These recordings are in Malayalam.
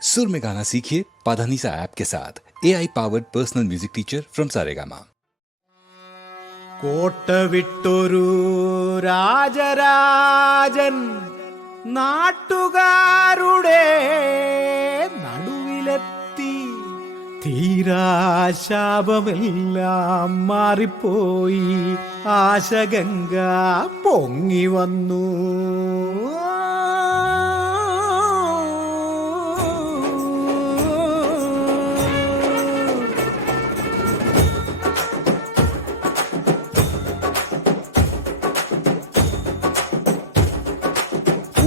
सुर में गाना सीखिए पाधानीसा ऐप के साथ AI powered personal music teacher from Saregama. കോട്ട വിട്ടൊരു രാജരാജൻ നാട്ടുകാരുടെ നടുവിലെത്തി. തീരാശാപമെല്ലാം മാറിപ്പോയി, ആശഗംഗ പൊങ്ങി വന്നു.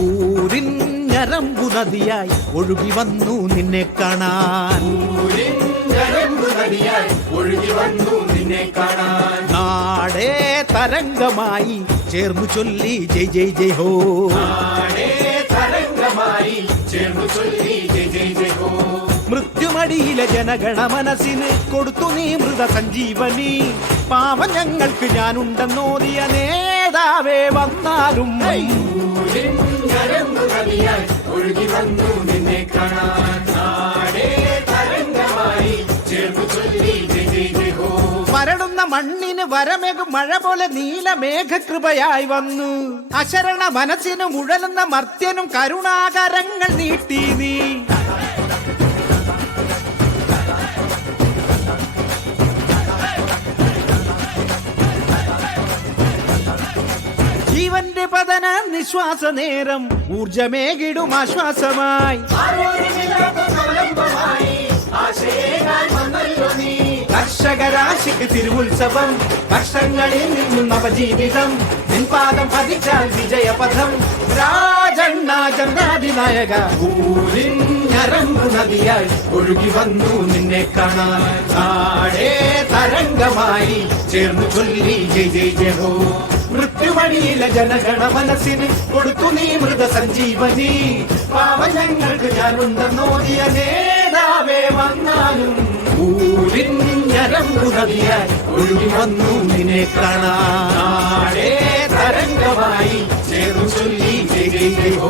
ൂരിൻ ഞരമ്പു നദിയായി ഒഴുകി വന്നു നിന്നെ കാണാൻ. നാടേ തരംഗമായി ചേർന്നു ചൊല്ലി ജയ് ജയ് ജയ് ഹോ. മൃത്യുമടിയിലെ ജനഗണ മനസ്സിന് കൊടുത്തു നീ മൃത സഞ്ജീവനി. പാവം ഞങ്ങൾക്ക് ഞാനുണ്ടെന്നോദിയ നേതാവേ വന്നാലും ഒഴുകി വന്നു നിന്നെ കാണാൻ. വരളുന്ന മണ്ണിന് വരമേകും മഴ പോലെ നീലമേഘകൃപയായി വന്നു. അശരണ മനസ്സിനും ഉഴലുന്ന മർത്യനും കരുണാകരങ്ങൾ നീട്ടി നീ. ജീവന്റെ പതന നിശ്വാസ നേരം ഊർജമേകിടും ആശ്വാസമായി. കർഷകരാശിക്ക് തിരുവുത്സവം, കർഷങ്ങളിൽ നിന്നും നവജീവിതം. നിൻപാദം പതിച്ചാൽ വിജയപഥം. രാജണ്ണ ജനാധിനായക ഊരിൻ ഞരമ്പു നദിയായി ഒഴുകി വന്നു നിന്നെ കാണാൻ. നാടേ തരംഗമായി ചേർന്നു ചൊല്ലി ജയ് ജയ് ജയ ഹോ. മൃത്യുവഴിയിലെ ജനഗണ മനസ്സിന് കൊടുത്തു നീ മൃത സഞ്ജീവനി. പാവം ഞങ്ങൾക്ക് ഞാനുണ്ടെന്നോദിയ നേതാവേ വന്നാലും ഊരിൻ ഞരമ്പു നദിയായി ഒഴുകി വന്നു നിന്നെ കാണാൻ. തരംഗമായി ചേർന്നു ചൊല്ലി ജയ് ജയ് ഹോ.